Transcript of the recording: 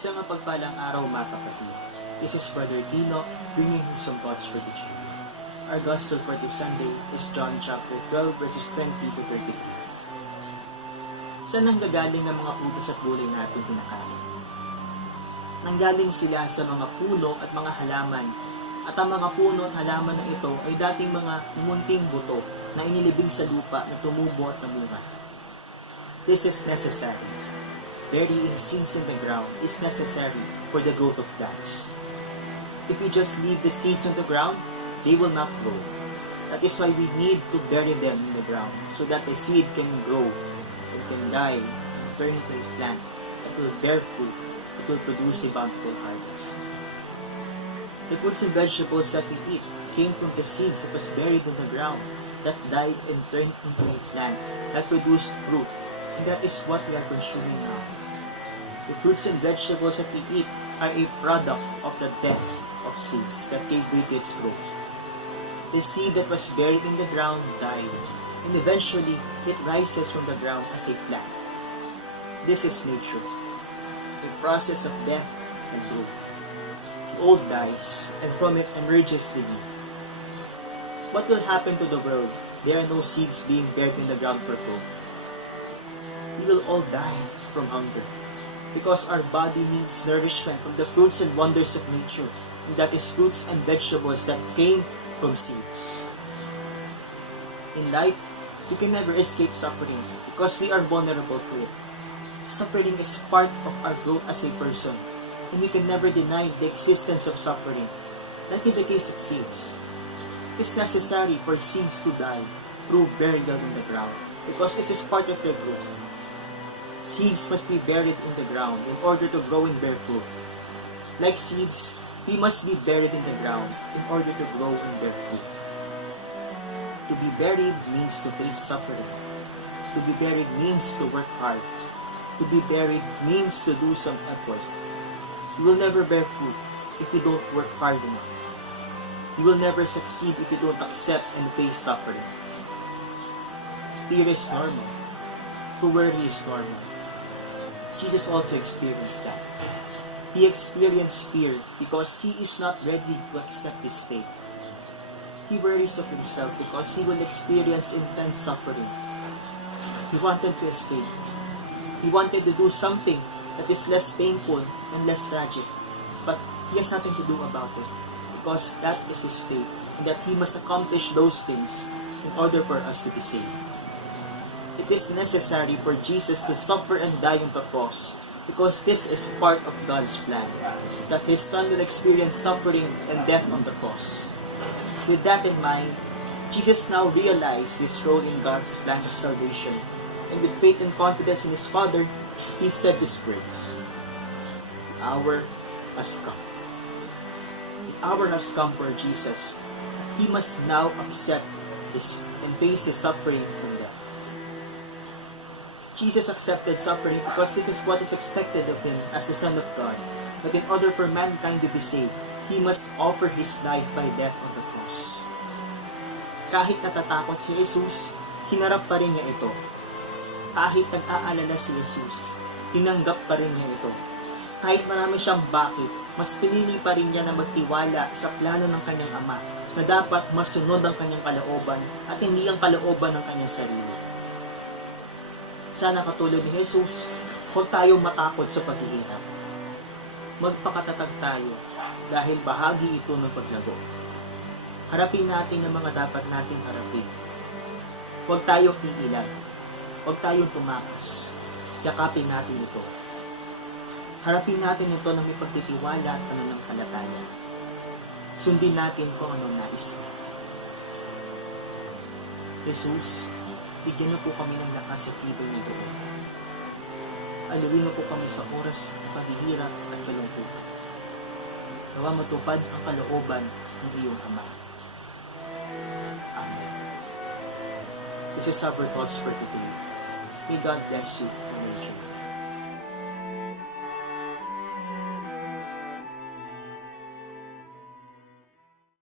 Isang mapagpalang araw, mga kapatid. This is Brother Dino bringing you some thoughts for the day. Our Gospel for this Sunday is John chapter 12 verses 20 to 33. Saan nanggagaling ang mga prutas at gulay natin kinakain? Nanggaling sila sa mga puno at mga halaman, at ang mga puno at halaman na ito ay dating mga munting buto na inilibing sa lupa na tumubo at namunga. This is necessary. Burying seeds in the ground is necessary for the growth of plants. If we just leave the seeds on the ground, they will not grow. That is why we need to bury them in the ground so that the seed can grow and can die, turn into a plant that will bear fruit, that will produce a bountiful harvest. The fruits and vegetables that we eat came from the seeds that was buried in the ground, that died and turned into a plant that produced fruit, and that is what we are consuming now. The fruits and vegetables that we eat are a product of the death of seeds that gave way to its growth. The seed that was buried in the ground died, and eventually it rises from the ground as a plant. This is nature, a process of death and growth. The old dies, and from it emerges the new. What will happen to the world? There are no seeds being buried in the ground for growth. We will all die from hunger, because our body needs nourishment from the fruits and wonders of nature, and that is fruits and vegetables that came from seeds. In life, we can never escape suffering because we are vulnerable to it. Suffering is part of our growth as a person, and we can never deny the existence of suffering, like in the case of seeds. It is necessary for seeds to die through burial in the ground, because this is part of their growth. Seeds must be buried in the ground in order to grow and bear fruit. Like seeds, we must be buried in the ground in order to grow and bear fruit. To be buried means to face suffering. To be buried means to work hard. To be buried means to do some effort. You will never bear fruit if you don't work hard enough. You will never succeed if you don't accept and face suffering. Fear is normal. To worry is normal. Jesus also experienced that. He experienced fear because he is not ready to accept his fate. He worries of himself because he will experience intense suffering. He wanted to escape. He wanted to do something that is less painful and less tragic, but he has nothing to do about it because that is his fate, and that he must accomplish those things in order for us to be saved. It is necessary for Jesus to suffer and die on the cross because this is part of God's plan, that His Son will experience suffering and death on the cross. With that in mind, Jesus now realized his role in God's plan of salvation, and with faith and confidence in his Father, he said these words, "The hour has come." The hour has come for Jesus. He must now accept this and face his suffering and death. Jesus accepted suffering because this is what is expected of him as the Son of God. But in order for mankind to be saved, he must offer his life by death on the cross. Kahit natatakot si Hesus, hinarap pa rin niya ito. Kahit nag-aalala si Hesus, tinanggap pa rin niya ito. Kahit marami siyang bakit, mas pinili pa rin niya na magtiwala sa plano ng kanyang Ama, na dapat masunod ang kanyang kalooban at hindi ang kalooban ng kanyang sarili. Sana katulad ni Hesus, huwag tayong matakot sa paghihirap. Magpakatatag tayo dahil bahagi ito ng paglago. Harapin natin ang mga dapat nating harapin. Huwag tayong iilag. Huwag tayong tumakas. Yakapin natin ito. Harapin natin ito ng may pagtitiwala at pananampalataya. Sundin natin kung anong nais niya. Hesus, bigyan mo po kami ng lakas sa tibay na doon. Aluin mo po kami sa oras ng paghihirap at kalungkutan. Nawa matupad ang kalooban ng iyong Ama. Amen. This is our thoughts for today. May God bless you.